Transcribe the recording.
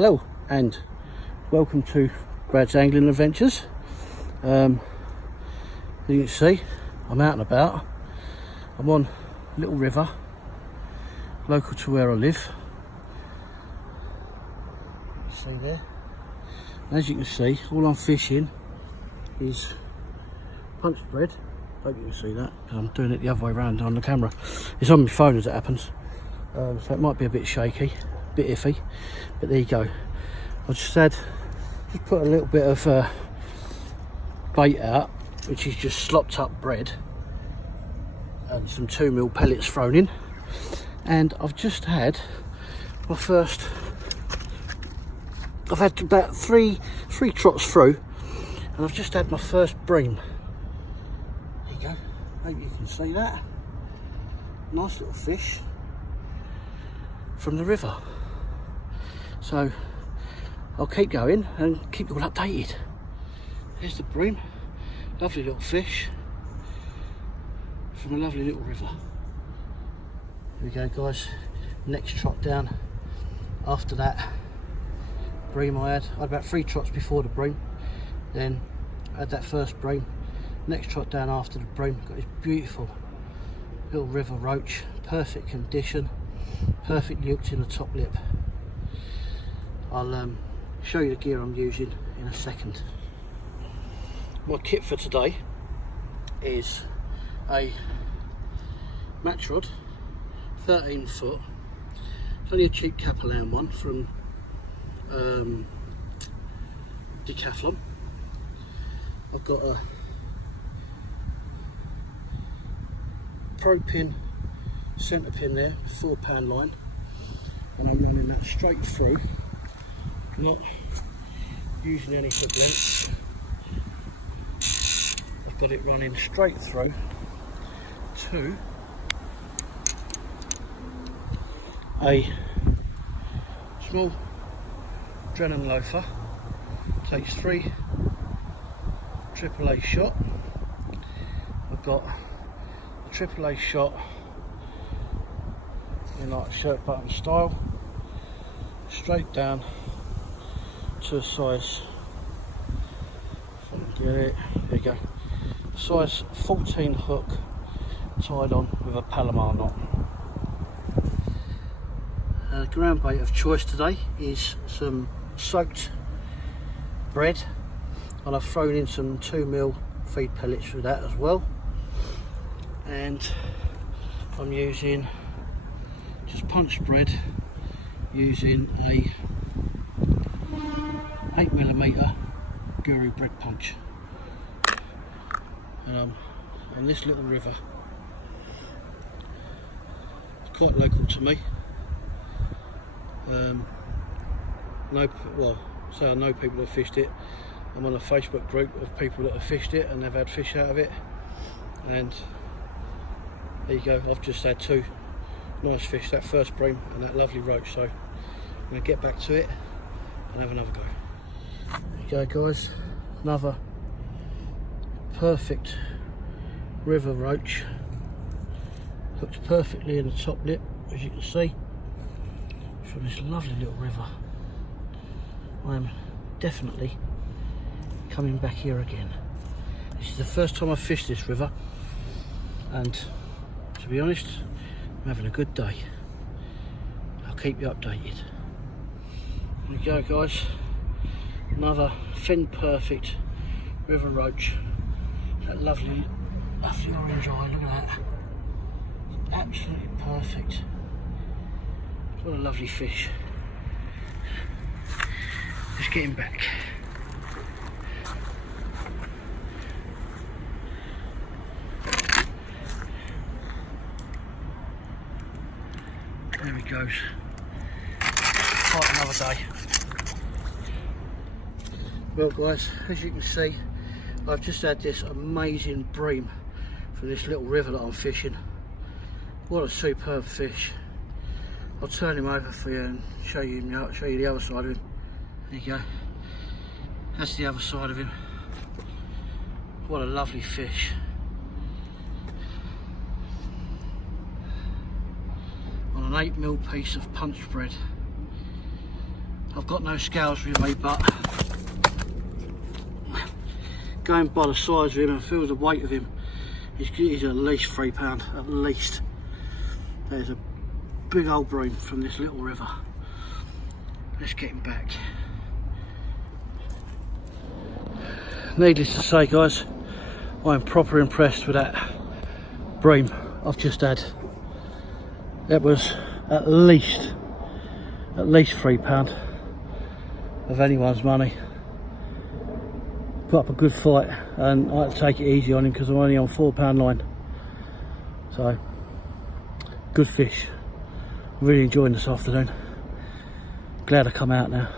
Hello and welcome to Brad's Angling Adventures. As you can see, I'm out and about. I'm on a little river local to where I live. See there? And as you can see, all I'm fishing is punch bread. Hope you can see that. I'm doing it the other way around on the camera. It's on my phone as it happens, so it might be a bit shaky, a bit iffy, but there you go. I just put a little bit of bait out, which is just slopped up bread and some 2mm pellets thrown in, and I've just had my first. I've had about three trots through, and I've just had my first bream. There you go. Hope you can see that. Nice little fish from the river. So I'll keep going and keep you all updated. There's the bream. Lovely little fish from a lovely little river. Here we go, guys. Next trot down after that bream I had about 3 trots before the bream, then I had that first bream. Next trot down after the bream, got this beautiful little river roach, perfect condition, perfectly hooked in the top lip. I'll show you the gear I'm using in a second. My kit for today is a match rod, 13 foot. It's only a cheap Capellan one from Decathlon. I've got a pro pin centre pin there, 4-pound line, and I'm running that straight through, not using any hook lengths. I've got it running straight through to a small Drennan loafer. Takes 3 AAA shot. I've got a AAA shot in like shirt button style, straight down to a size, if I can get it, there you go, size 14 hook tied on with a Palomar knot. The ground bait of choice today is some soaked bread, and I've thrown in some 2mm feed pellets with that as well, and I'm using just punched bread using a 8mm Guru bread punch, and on this little river. It's quite local to me. I know people that have fished it. I'm on a Facebook group of people that have fished it and they've had fish out of it, and there you go. I've just had 2 nice fish, that first bream and that lovely roach, so I'm going to get back to it and have another go. There you go, guys, another perfect river roach, hooked perfectly in the top lip, as you can see, from this lovely little river. I am definitely coming back here again. This is the first time I've fished this river, and to be honest, I'm having a good day. I'll keep you updated. There we go, guys, another fin perfect river roach. That lovely orange eye, look at that, absolutely perfect. What a lovely fish. Just getting back. There he goes. Quite another day. Well, guys, as you can see, I've just had this amazing bream from this little river that I'm fishing. What a superb fish. I'll turn him over for you and show you the other side of him. There you go. That's the other side of him. What a lovely fish. On an 8mm piece of punch bread. I've got no scales with me, but going by the size of him and feel the weight of him, he's at least £3, at least. There's a big old bream from this little river. Let's get him back. Needless to say, guys, I'm proper impressed with that bream I've just had. That was at least £3 of anyone's money. Put up a good fight, and I had to take it easy on him because I'm only on £4 line. So, good fish. Really enjoying this afternoon. Glad I come out now.